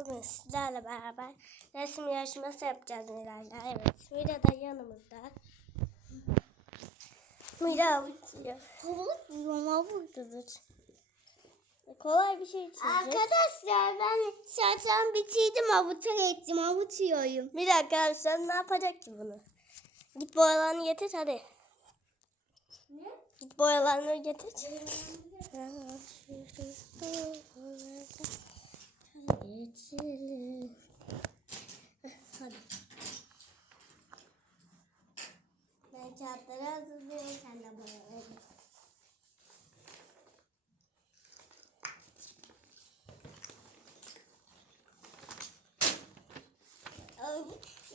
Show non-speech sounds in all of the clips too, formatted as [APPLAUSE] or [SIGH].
bugün sizlerle beraber resim yarışması yapacağız Mira'yla. Evet, Mira da yanımızda. Mira avuçluyor. Avuçludur. Kolay bir şey çizeceğiz. Arkadaşlar ben şartlarımı bitirdim avutar ettim avutuyorum. Bir dakika arkadaşlar ne yapacak ki bunu? Git boyalarını getir hadi. Ne? Git boyalarını getir. Geçelim. Hadi. Ben kağıtları hazırlıyorum sen de boyaları.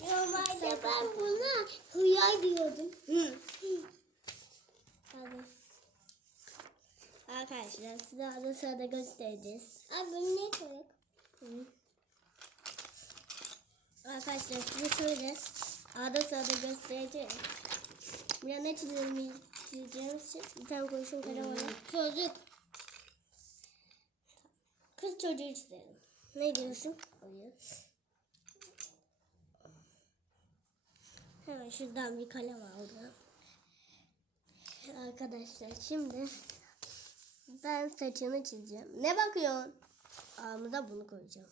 Normalde ben buna hıyar diyordum. Hı. Hadi. Arkadaşlar size arada sırada göstereceğiz. Abi ne koyalım? Arkadaşlar size şöyle arada sırada göstereceğiz. Bir an ne çizelim çizeceğimiz için bir tane kurşun kalem var. Çocuk. Kız çocuğu çizelim. Ne diyorsun? Hayır. Hemen şuradan bir kalem aldım. Arkadaşlar şimdi ben saçını çizeceğim. Ne bakıyorsun? Ağımıza bunu koyacağım.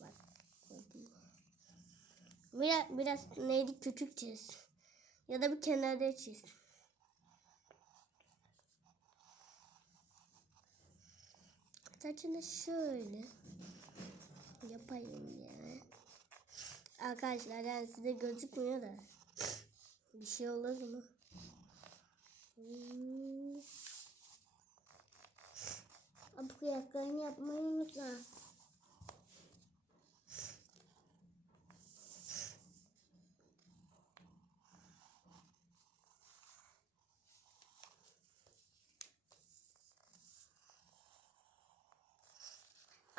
Bak. Biraz, biraz neydi küçük çiz. Ya da bir kenarda çiz. Saçını şöyle yapayım ya. Arkadaşlar yani size gözükmüyor da bir şey olur mu? Hmm. Abi kıyafetlerini yapmayı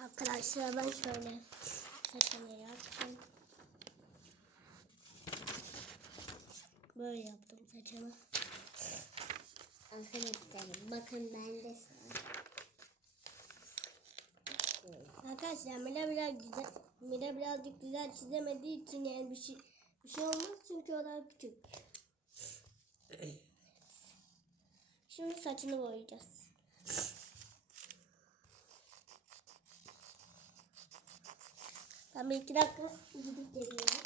Arkadaşlar ben şöyle saçını yaptım. Böyle yaptım saçını. Arkadaşlar bakın ben de Arkadaşlar Mila biraz güzel, Mila birazcık güzel çizemediği için yani bir şey bir şey olmaz çünkü o daha küçük. Şimdi saçını boyayacağız. Ben bir iki dakika gidip geliyorum.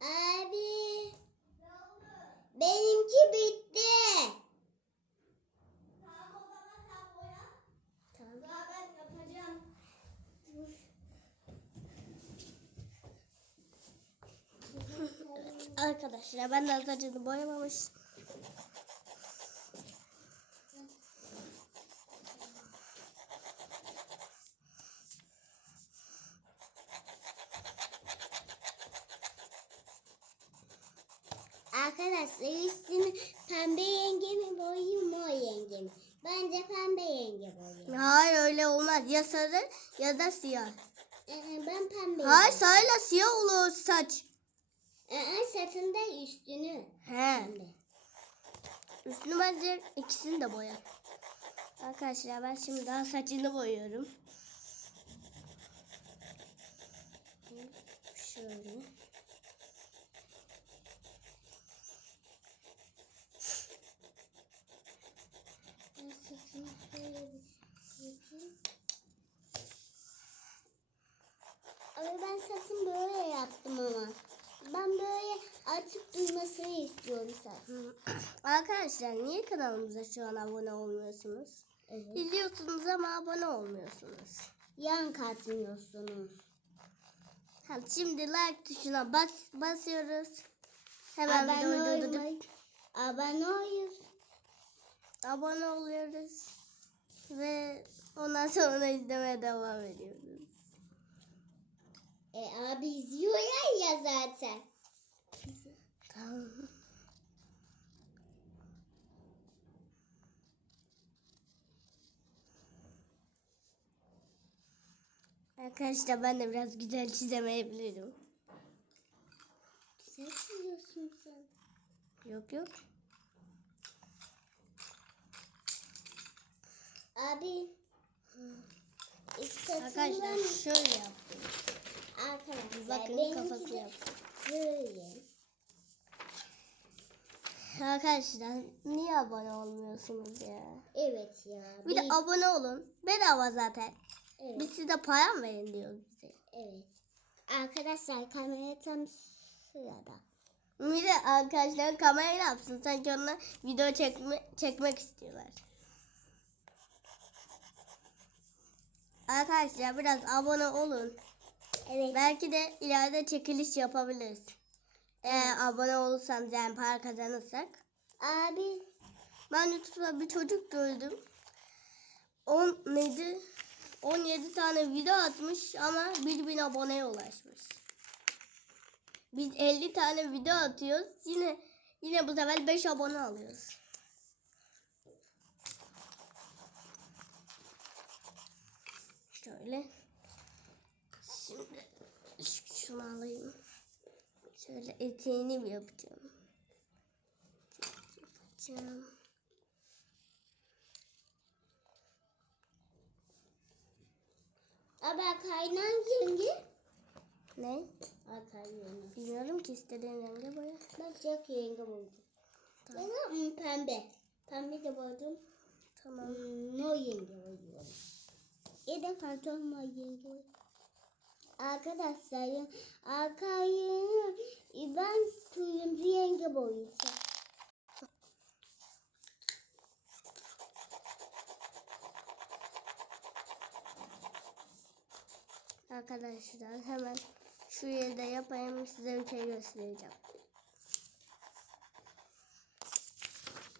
Abi. Benimki bitti. Tamam. ben yapacağım. evet, arkadaşlar ben de saçını boyamamış. Arkadaşlar üstünü pembe yenge mi boyayayım mor yenge mi? Bence pembe yenge boyayayım. Hayır öyle olmaz. Ya sarı ya da siyah. Ee, ben pembe Hayır sarıyla siyah olur saç. Ee, saçında üstünü He. Üstünü bence ikisini de boya. Arkadaşlar ben şimdi daha saçını boyuyorum. Şöyle. Saçını yapayım. Abi ben saçımı böyle yaptım ama. Ben böyle açık durmasını istiyorum. Hı. Arkadaşlar niye kanalımıza şu an abone olmuyorsunuz? Evet. İzliyorsunuz ama abone olmuyorsunuz. Yan katmıyorsunuz. Ha, şimdi like tuşuna bas basıyoruz. Hemen Abone olmayı- Abone olun. abone oluyoruz. Ve ondan sonra izlemeye devam ediyoruz. E abi izliyor ya, ya zaten. Arkadaşlar ben de biraz güzel çizemeyebilirim. Güzel çiziyorsun sen. Yok yok. Abi. Arkadaşlar şöyle yap arkadaşlar Bakın kafası de. Böyle. Arkadaşlar niye abone olmuyorsunuz ya? Evet ya. Bir de bir- abone olun. Bedava zaten. evet, Biz size para mı verin diyoruz bize. evet. Arkadaşlar kamera tam sırada. Bir de arkadaşlar kamerayla yapsın. Sanki onlar video çekme, çekmek istiyorlar. Arkadaşlar biraz abone olun. Evet. Belki de ileride çekiliş yapabiliriz. Eğer abone olursanız yani para kazanırsak. Abi Ben YouTube'da bir çocuk gördüm. 10 neydi? 17 tane video atmış ama 1000 aboneye ulaşmış. Biz 50 tane video atıyoruz. Yine yine bu sefer 5 abone alıyoruz. Şöyle. Şimdi şunu alayım. Şöyle eteğini bir yapacağım. Yapacağım. abi kaynan rengi. Ne? Akay rengi. Bilmiyorum ki istediğin renge boya. Ben siyah rengi buldum. Ben de hmm, pembe. Pembe de buldum. Tamam. Hmm, mor rengi buldum. Ya da fantom rengi buldum. Arkadaşlar arkayı ben turuncu rengi boyayacağım. Arkadaşlar hemen şu yerde yapayım size bir şey göstereceğim.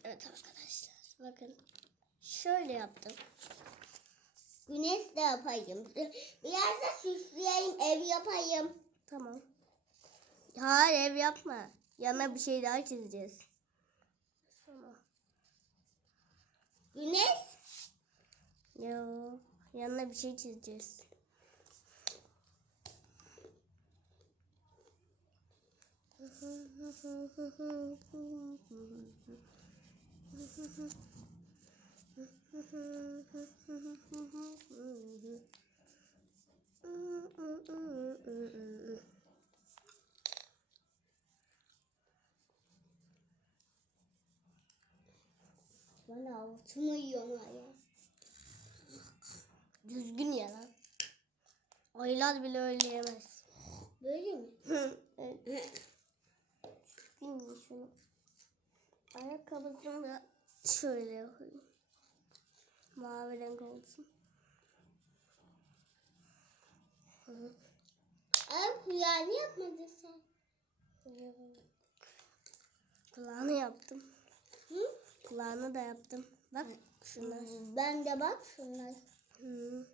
Evet arkadaşlar bakın şöyle yaptım. Güneş de yapayım. Biraz da süsleyeyim, ev yapayım. Tamam. Hayır ev yapma. Yanına bir şey daha çizeceğiz. Tamam. Güneş Yo, yanına bir şey çizeceğiz. [LAUGHS] bana altıma yiyorlar ya. Düzgün ya lan. Ayılar bile öyle yemez. Böyle mi? [LAUGHS] evet. Şimdi şunu ayakkabısını da şöyle yapayım. Mavi renk olsun. Abi kulağını yapmadın sen. Kulağını yaptım. Hı? Kulağını da yaptım. Bak şunlar. Ben de bak şunlar. Hı.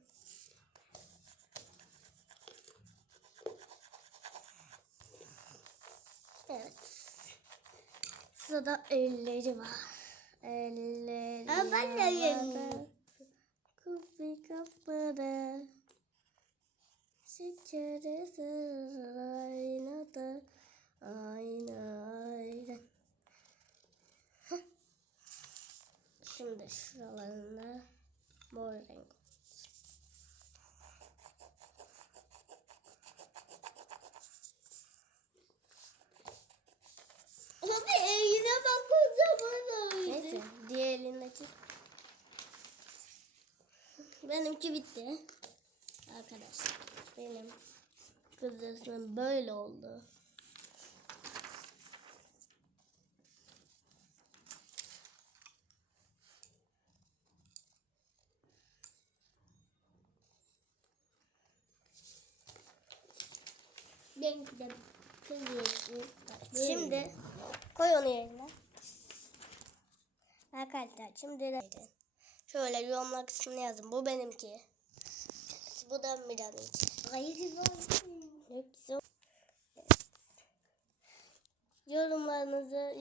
Evet. Sırada elleri var. Elleri Aa, ben de yerim. Kufi kapıda. Şekeri sırrı aynada. Ayna ayna. Şimdi şuralarına mor renk. Abi eline bak kocaman Neyse öyle. diğer elini çiz. Benimki bitti. Arkadaşlar benim kız resmim böyle oldu. Benimki de kızıyorsun. Şimdi koy onu yerine. Arkadaşlar şimdi şöyle yorumlar kısmına yazın. Bu benimki. Bu da Mira'nınki. Hayır. Hepsi. Yorumlarınızı